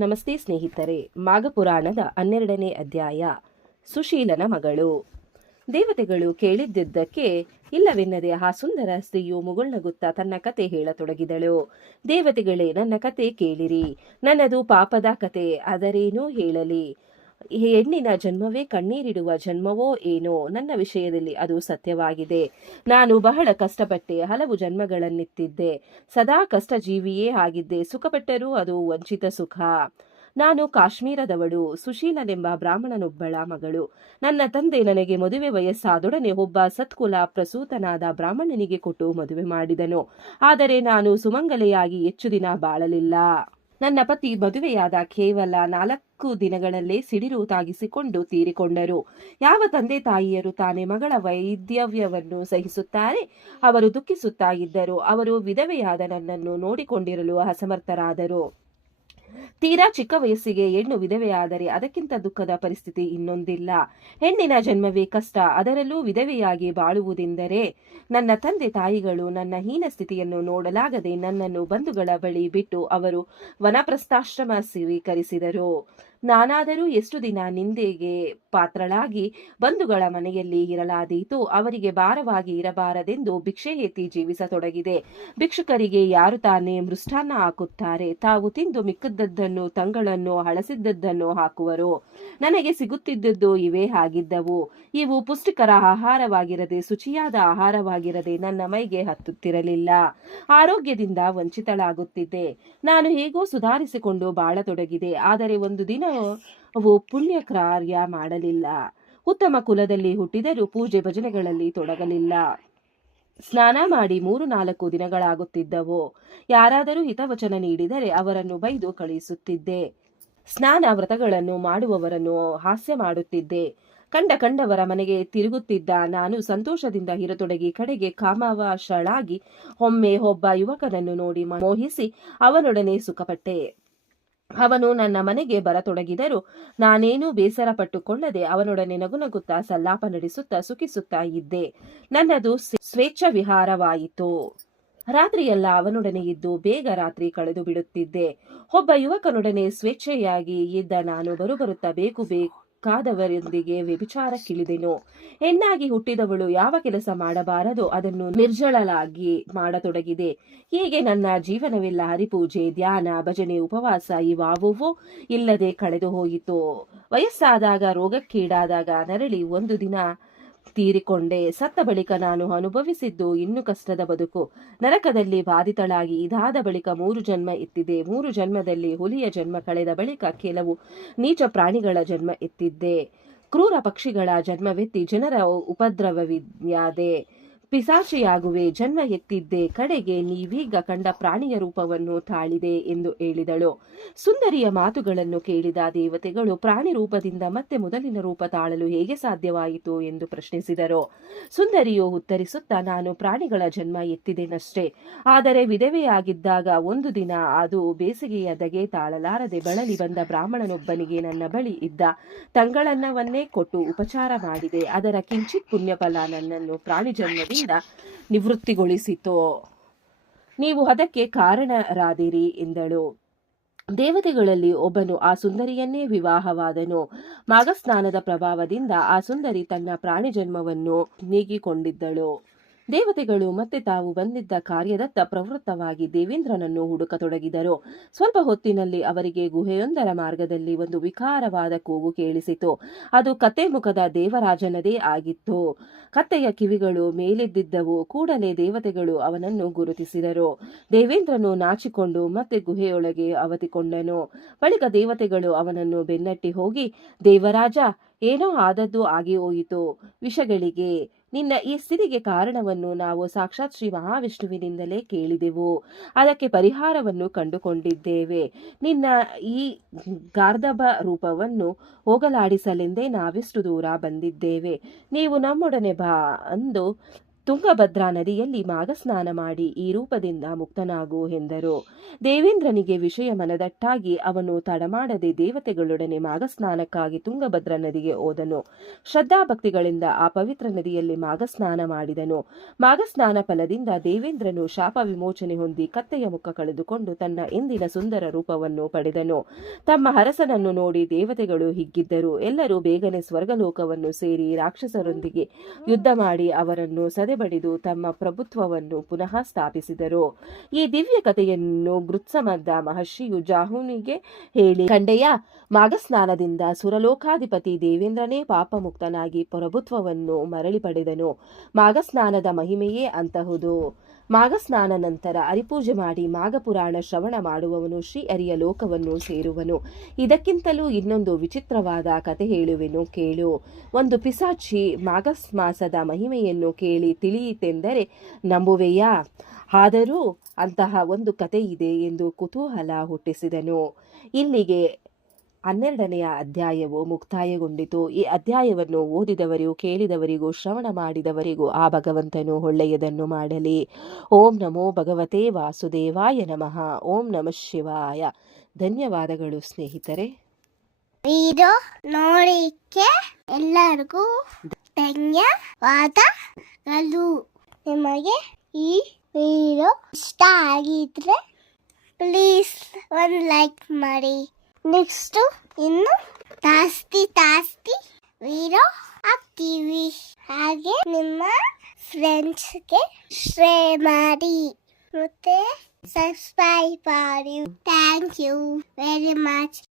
ನಮಸ್ತೆ ಸ್ನೇಹಿತರೆ. ಮಾಘಪುರಾಣದ 12ನೇ ಅಧ್ಯಾಯ. ಸುಶೀಲನ ಮಗಳು. ದೇವತೆಗಳು ಕೇಳಿದ್ದಕ್ಕೆ ಇಲ್ಲವೆನ್ನದೆ ಆ ಸುಂದರ ಸ್ತ್ರೀಯು ಮುಗುಳ್ನಗುತ್ತಾ ತನ್ನ ಕತೆ ಹೇಳತೊಡಗಿದಳು. ದೇವತೆಗಳೇ, ನನ್ನ ಕತೆ ಕೇಳಿರಿ. ನನ್ನದು ಪಾಪದ ಕತೆ, ಅದರೇನೂ ಹೇಳಲಿ. ಹೆಣ್ಣಿನ ಜನ್ಮವೇ ಕಣ್ಣೀರಿಡುವ ಜನ್ಮವೋ ಏನೋ. ನನ್ನ ವಿಷಯದಲ್ಲಿ ಅದು ಸತ್ಯವಾಗಿದೆ. ನಾನು ಬಹಳ ಕಷ್ಟಪಟ್ಟೆ, ಹಲವು ಜನ್ಮಗಳನ್ನೆತ್ತಿದ್ದೆ. ಸದಾ ಕಷ್ಟ ಜೀವಿಯೇ ಆಗಿದ್ದೆ. ಸುಖಪಟ್ಟರೂ ಅದು ವಂಚಿತ ಸುಖ. ನಾನು ಕಾಶ್ಮೀರದವಳು, ಸುಶೀಲನೆಂಬ ಬ್ರಾಹ್ಮಣನೊಬ್ಬಳ ಮಗಳು. ನನ್ನ ತಂದೆ ನನಗೆ ಮದುವೆ ವಯಸ್ಸಾದೊಡನೆ ಒಬ್ಬ ಸತ್ಕುಲ ಪ್ರಸೂತನಾದ ಬ್ರಾಹ್ಮಣನಿಗೆ ಕೊಟ್ಟು ಮದುವೆ ಮಾಡಿದನು. ಆದರೆ ನಾನು ಸುಮಂಗಲೆಯಾಗಿ ಹೆಚ್ಚು ದಿನ ಬಾಳಲಿಲ್ಲ. ನನ್ನ ಪತಿ ಮದುವೆಯಾದ ಕೇವಲ 4 ದಿನಗಳಲ್ಲೇ ಸಿಡಿರು ತಾಗಿಸಿಕೊಂಡು ತೀರಿಕೊಂಡರು. ಯಾವ ತಂದೆ ತಾಯಿಯರು ತಾನೇ ಮಗಳ ವೈದ್ಯವ್ಯವನ್ನು ಸಹಿಸುತ್ತಾರೆ? ಅವರು ದುಃಖಿಸುತ್ತಾ ಇದ್ದರು. ಅವರು ವಿಧವೆಯಾದ ನನ್ನನ್ನು ನೋಡಿಕೊಂಡಿರಲು ಅಸಮರ್ಥರಾದರು. ತೀರಾ ಚಿಕ್ಕ ವಯಸ್ಸಿಗೆ ಹೆಣ್ಣು ವಿಧವೆಯಾದರೆ ಅದಕ್ಕಿಂತ ದುಃಖದ ಪರಿಸ್ಥಿತಿ ಇನ್ನೊಂದಿಲ್ಲ. ಹೆಣ್ಣಿನ ಜನ್ಮವೇ ಕಷ್ಟ, ಅದರಲ್ಲೂ ವಿಧವೆಯಾಗಿ ಬಾಳುವುದೆಂದರೆ. ನನ್ನ ತಂದೆ ತಾಯಿಗಳು ನನ್ನ ಹೀನ ಸ್ಥಿತಿಯನ್ನು ನೋಡಲಾಗದೆ ನನ್ನನ್ನು ಬಂಧುಗಳ ಬಳಿ ಬಿಟ್ಟು ಅವರು ವನಪ್ರಸ್ಥಾಶ್ರಮ ಸ್ವೀಕರಿಸಿದರು. ನಾನಾದರೂ ಎಷ್ಟು ದಿನ ನಿಂದೆಗೆ ಪಾತ್ರಳಾಗಿ ಬಂಧುಗಳ ಮನೆಯಲ್ಲಿ ಇರಲಾದೀತು. ಅವರಿಗೆ ಭಾರವಾಗಿ ಇರಬಾರದೆಂದು ಭಿಕ್ಷೆ ಎತ್ತಿ ಜೀವಿಸತೊಡಗಿದೆ. ಭಿಕ್ಷುಕರಿಗೆ ಯಾರು ತಾನೇ ಮೃಷ್ಟಾನ್ನ ಹಾಕುತ್ತಾರೆ? ತಾವು ತಿಂದು ಮಿಕ್ಕದ್ದನ್ನು, ತಂಗಳನ್ನು, ಹಳಸಿದ್ದನ್ನು ಹಾಕುವರು. ನನಗೆ ಸಿಗುತ್ತಿದ್ದದ್ದು ಇವೇ ಆಗಿದ್ದವು. ಇವು ಪುಷ್ಟಿಕರ ಆಹಾರವಾಗಿರದೆ, ಶುಚಿಯಾದ ಆಹಾರವಾಗಿರದೆ ನನ್ನ ಮೈಗೆ ಹತ್ತುತ್ತಿರಲಿಲ್ಲ. ಆರೋಗ್ಯದಿಂದ ವಂಚಿತಳಾಗುತ್ತಿದ್ದೆ. ನಾನು ಹೇಗೋ ಸುಧಾರಿಸಿಕೊಂಡು ಬಾಳತೊಡಗಿದೆ. ಆದರೆ ಒಂದು ದಿನ ಅವು ಪುಣ್ಯ ಕಾರ್ಯ ಮಾಡಲಿಲ್ಲ. ಉತ್ತಮ ಕುಲದಲ್ಲಿ ಹುಟ್ಟಿದರೂ ಪೂಜೆ ಭಜನೆಗಳಲ್ಲಿ ತೊಡಗಲಿಲ್ಲ. ಸ್ನಾನ ಮಾಡಿ 3-4 ದಿನಗಳಾಗುತ್ತಿದ್ದವು. ಯಾರಾದರೂ ಹಿತವಚನ ನೀಡಿದರೆ ಅವರನ್ನು ಬೈದು ಕಳುಹಿಸುತ್ತಿದ್ದೆ. ಸ್ನಾನ ವ್ರತಗಳನ್ನು ಮಾಡುವವರನ್ನು ಹಾಸ್ಯ ಮಾಡುತ್ತಿದ್ದೆ. ಕಂಡವರ ಮನೆಗೆ ತಿರುಗುತ್ತಿದ್ದ ನಾನು ಸಂತೋಷದಿಂದ ಇರತೊಡಗಿ ಕಡೆಗೆ ಕಾಮವಶಳಾಗಿ ಒಮ್ಮೆ ಒಬ್ಬ ಯುವಕನನ್ನು ನೋಡಿ ಮೋಹಿಸಿ ಅವನೊಡನೆ ಸುಖಪಟ್ಟೆ. ಅವನು ನನ್ನ ಮನೆಗೆ ಬರತೊಡಗಿದರೂ ನಾನೇನೂ ಬೇಸರ ಪಟ್ಟುಕೊಳ್ಳದೆ ಅವನೊಡನೆ ನಗುನಗುತ್ತಾ ಸಲ್ಲಾಪ ನಡೆಸುತ್ತಾ ಸುಖಿಸುತ್ತಾ ಇದ್ದೆ. ನನ್ನದು ಸ್ವೇಚ್ಛ ವಿಹಾರವಾಯಿತು. ರಾತ್ರಿಯೆಲ್ಲ ಅವನೊಡನೆ ಇದ್ದು ಬೇಗ ರಾತ್ರಿ ಕಳೆದು ಬಿಡುತ್ತಿದ್ದೆ. ಒಬ್ಬ ಯುವಕನೊಡನೆ ಸ್ವೇಚ್ಛೆಯಾಗಿ ಇದ್ದ ನಾನು ಬರುತ್ತಾ ಬೇಕಾದವರೊಂದಿಗೆ ವ್ಯಭಿಚಾರಕ್ಕಿಳಿದೆನು. ಹೆಣ್ಣಾಗಿ ಹುಟ್ಟಿದವಳು ಯಾವ ಕೆಲಸ ಮಾಡಬಾರದೋ ಅದನ್ನು ನಿರ್ಜಳಲಾಗಿ ಮಾಡತೊಡಗಿದೆ. ಹೀಗೆ ನನ್ನ ಜೀವನವೆಲ್ಲ ಹರಿಪೂಜೆ, ಧ್ಯಾನ, ಭಜನೆ, ಉಪವಾಸ ಇವಾವುವೂ ಇಲ್ಲದೆ ಕಳೆದು ಹೋಯಿತು. ವಯಸ್ಸಾದಾಗ, ರೋಗಕ್ಕೀಡಾದಾಗ ನರಳಿ ಒಂದು ದಿನ ತೀರಿಕೊಂಡೆ. ಸತ್ತ ಬಳಿಕ ನಾನು ಅನುಭವಿಸಿದ್ದು ಇನ್ನು ಕಷ್ಟದ ಬದುಕು. ನರಕದಲ್ಲಿ ಬಾಧಿತಳಾಗಿ ಇದಾದ ಬಳಿಕ 3 ಜನ್ಮ ಎತ್ತಿದೆ. 3 ಜನ್ಮದಲ್ಲಿ ಹುಲಿಯ ಜನ್ಮ ಕಳೆದ ಬಳಿಕ ಕೆಲವು ನೀಚ ಪ್ರಾಣಿಗಳ ಜನ್ಮ ಎತ್ತಿದ್ದೆ. ಕ್ರೂರ ಪಕ್ಷಿಗಳ ಜನ್ಮವೆತ್ತಿ ಜನರ ಉಪದ್ರವವಿದ್ಯಾದೆ. ಪಿಸಾಚಿಯಾಗುವೆ ಜನ್ಮ ಎತ್ತಿದ್ದೆ. ಕಡೆಗೆ ನೀವೀಗ ಕಂಡ ಪ್ರಾಣಿಯ ರೂಪವನ್ನು ತಾಳಿದೆ ಎಂದು ಹೇಳಿದಳು. ಸುಂದರಿಯ ಮಾತುಗಳನ್ನು ಕೇಳಿದ ದೇವತೆಗಳು ಪ್ರಾಣಿ ರೂಪದಿಂದ ಮತ್ತೆ ಮೊದಲಿನ ರೂಪ ತಾಳಲು ಹೇಗೆ ಸಾಧ್ಯವಾಯಿತು ಎಂದು ಪ್ರಶ್ನಿಸಿದರು. ಸುಂದರಿಯು ಉತ್ತರಿಸುತ್ತಾ, ನಾನು ಪ್ರಾಣಿಗಳ ಜನ್ಮ ಎತ್ತಿದೆನಷ್ಟೇ. ಆದರೆ ವಿಧವೆಯಾಗಿದ್ದಾಗ ಒಂದು ದಿನ ಅದು ಬೇಸಿಗೆಯ ಧಗೆ ತಾಳಲಾರದೆ ಬಳಲಿ ಬಂದ ಬ್ರಾಹ್ಮಣನೊಬ್ಬನಿಗೆ ನನ್ನ ಬಳಿ ಇದ್ದ ತಂಗಳನ್ನವನ್ನೇ ಕೊಟ್ಟು ಉಪಚಾರ ಮಾಡಿದೆ. ಅದರ ಕಿಂಚಿತ್ ಪುಣ್ಯಫಲ ನನ್ನನ್ನು ಪ್ರಾಣಿ ಜನ್ಮದಿಂದ ನಿವೃತ್ತಿಗೊಳಿಸಿತು. ನೀವು ಅದಕ್ಕೆ ಕಾರಣರಾದಿರಿ ಎಂದಳು. ದೇವತೆಗಳಲ್ಲಿ ಒಬ್ಬನು ಆ ಸುಂದರಿಯನ್ನೇ ವಿವಾಹವಾದನು. ಮಾಘಸ್ನಾನದ ಪ್ರಭಾವದಿಂದ ಆ ಸುಂದರಿ ತನ್ನ ಪ್ರಾಣಿ ಜನ್ಮವನ್ನು ನೀಗಿಕೊಂಡಿದ್ದಳು. ದೇವತೆಗಳು ಮತ್ತೆ ತಾವು ಬಂದಿದ್ದ ಕಾರ್ಯದತ್ತ ಪ್ರವೃತ್ತವಾಗಿ ದೇವೇಂದ್ರನನ್ನು ಹುಡುಕತೊಡಗಿದರು. ಸ್ವಲ್ಪ ಹೊತ್ತಿನಲ್ಲಿ ಅವರಿಗೆ ಗುಹೆಯೊಂದರ ಮಾರ್ಗದಲ್ಲಿ ಒಂದು ವಿಕಾರವಾದ ಕೂಗು ಕೇಳಿಸಿತು. ಅದು ಕತ್ತೆ ಮುಖದ ದೇವರಾಜನದೇ ಆಗಿತ್ತು. ಕತ್ತೆಯ ಕಿವಿಗಳು ಮೇಲೆದ್ದಿದ್ದವು. ಕೂಡಲೇ ದೇವತೆಗಳು ಅವನನ್ನು ಗುರುತಿಸಿದರು. ದೇವೇಂದ್ರನು ನಾಚಿಕೊಂಡು ಮತ್ತೆ ಗುಹೆಯೊಳಗೆ ಅವತಿಕೊಂಡನು. ಬಳಿಕ ದೇವತೆಗಳು ಅವನನ್ನು ಬೆನ್ನಟ್ಟಿ ಹೋಗಿ, ದೇವರಾಜ, ಏನೋ ಆದದ್ದು ಆಗಿ ಹೋಯಿತು. ವಿಷಗಳಿಗೆ ನಿನ್ನ ಈ ಸ್ಥಿತಿಗೆ ಕಾರಣವನ್ನು ನಾವು ಸಾಕ್ಷಾತ್ ಶ್ರೀ ಮಹಾವಿಷ್ಣುವಿನಿಂದಲೇ ಕೇಳಿದೆವು. ಅದಕ್ಕೆ ಪರಿಹಾರವನ್ನು ಕಂಡುಕೊಂಡಿದ್ದೇವೆ. ನಿನ್ನ ಈ ಗಾರ್ಧಬ ರೂಪವನ್ನು ಹೋಗಲಾಡಿಸಲೆಂದೇ ನಾವಿಷ್ಟು ದೂರ ಬಂದಿದ್ದೇವೆ. ನೀವು ನಮ್ಮೊಡನೆ ಬಾ ಅಂದು ತುಂಗಭದ್ರಾ ನದಿಯಲ್ಲಿ ಮಾಘಸ್ನಾನ ಮಾಡಿ ಈ ರೂಪದಿಂದ ಮುಕ್ತನಾಗು ಎಂದರು. ದೇವೇಂದ್ರನಿಗೆ ವಿಷಯ ಮನದಟ್ಟಾಗಿ ಅವನು ತಡಮಾಡದೆ ದೇವತೆಗಳೊಡನೆ ಮಾಘಸ್ನಾನಕ್ಕಾಗಿ ತುಂಗಭದ್ರಾ ನದಿಗೆ ಹೋದನು. ಶ್ರದ್ಧಾಭಕ್ತಿಗಳಿಂದ ಆ ಪವಿತ್ರ ನದಿಯಲ್ಲಿ ಮಾಘಸ್ನಾನ ಮಾಡಿದನು. ಮಾಘಸ್ನಾನ ಫಲದಿಂದ ದೇವೇಂದ್ರನು ಶಾಪ ವಿಮೋಚನೆ ಹೊಂದಿ ಕತ್ತೆಯ ಮುಖ ಕಳೆದುಕೊಂಡು ತನ್ನ ಎಂದಿನ ಸುಂದರ ರೂಪವನ್ನು ಪಡೆದನು. ತಮ್ಮ ಅರಸನನ್ನು ನೋಡಿ ದೇವತೆಗಳು ಹಿಗ್ಗಿದ್ದರು. ಎಲ್ಲರೂ ಬೇಗನೆ ಸ್ವರ್ಗಲೋಕವನ್ನು ಸೇರಿ ರಾಕ್ಷಸರೊಂದಿಗೆ ಯುದ್ಧ ಮಾಡಿ ಅವರನ್ನು ಸದೆಬಡಿದು ತಮ್ಮ ಪ್ರಭುತ್ವವನ್ನು ಪುನಃ ಸ್ಥಾಪಿಸಿದರು. ಈ ದಿವ್ಯ ಕಥೆಯನ್ನು ಗೃತ್ಸಮದ್ದ ಮಹರ್ಷಿಯು ಜಾಹುನಿಗೆ ಹೇಳಿ, ಕಂಡೆಯ, ಮಾಘಸ್ನಾನದಿಂದ ಸುರಲೋಕಾಧಿಪತಿ ದೇವೇಂದ್ರನೇ ಪಾಪಮುಕ್ತನಾಗಿ ಪ್ರಭುತ್ವವನ್ನು ಮರಳಿ ಪಡೆದನು. ಮಾಘಸ್ನಾನದ ಮಹಿಮೆಯೇ ಅಂತಹುದು. ಮಾಘಸ್ನಾನ ನಂತರ ಹರಿಪೂಜೆ ಮಾಡಿ ಮಾಘಪುರಾಣ ಶ್ರವಣ ಮಾಡುವವನು ಶ್ರೀಹರಿಯ ಲೋಕವನ್ನು ಸೇರುವನು. ಇದಕ್ಕಿಂತಲೂ ಇನ್ನೊಂದು ವಿಚಿತ್ರವಾದ ಕತೆ ಹೇಳುವೆನು, ಕೇಳು. ಒಂದು ಪಿಸಾಚಿ ಮಾಘಮಾಸದ ಮಹಿಮೆಯನ್ನು ಕೇಳಿ ತಿಳಿಯಿತೆಂದರೆ ನಂಬುವೆಯಾ? ಆದರೂ ಅಂತಹ ಒಂದು ಕತೆ ಇದೆ ಎಂದು ಕುತೂಹಲ ಹುಟ್ಟಿಸಿದನು. ಇಲ್ಲಿಗೆ 12ನೆಯ ಅಧ್ಯಾಯವು ಮುಕ್ತಾಯಗೊಂಡಿತು. ಈ ಅಧ್ಯಾಯವನ್ನು ಓದಿದವರಿಗೂ ಕೇಳಿದವರಿಗೂ ಶ್ರವಣ ಮಾಡಿದವರಿಗೂ ಆ ಭಗವಂತನು ಒಳ್ಳೆಯದನ್ನು ಮಾಡಲಿ. ಓಂ ನಮೋ ಭಗವತೆ ವಾಸುದೇವಾಯ ನಮಃ. ಓಂ ನಮಃ ಶಿವಾಯ. ಧನ್ಯವಾದಗಳು ಸ್ನೇಹಿತರೆ. ವಿಡಿಯೋ ನೋಡಿಕ್ಕೆ ಎಲ್ಲರಿಗೂ ಧನ್ಯವಾದಗಳು. ನಿಮಗೆ ಈ ವಿಡಿಯೋ ಇಷ್ಟ ಆಗಿದ್ರೆ ಪ್ಲೀಸ್ ಒಂದು ಲೈಕ್ ಮಾಡಿ. ನೆಕ್ಸ್ಟ್ ಇನ್ನು ಜಾಸ್ತಿ ವಿಡಿಯೋ ಹಾಕ್ತೀವಿ. ಹಾಗೆ ನಿಮ್ಮ ಫ್ರೆಂಡ್ಸ್ಗೆ ಶೇರ್ ಮಾಡಿ ಮತ್ತೆ ಸಬ್ಸ್ಕ್ರೈಬ್ ಮಾಡಿ. Thank you very much.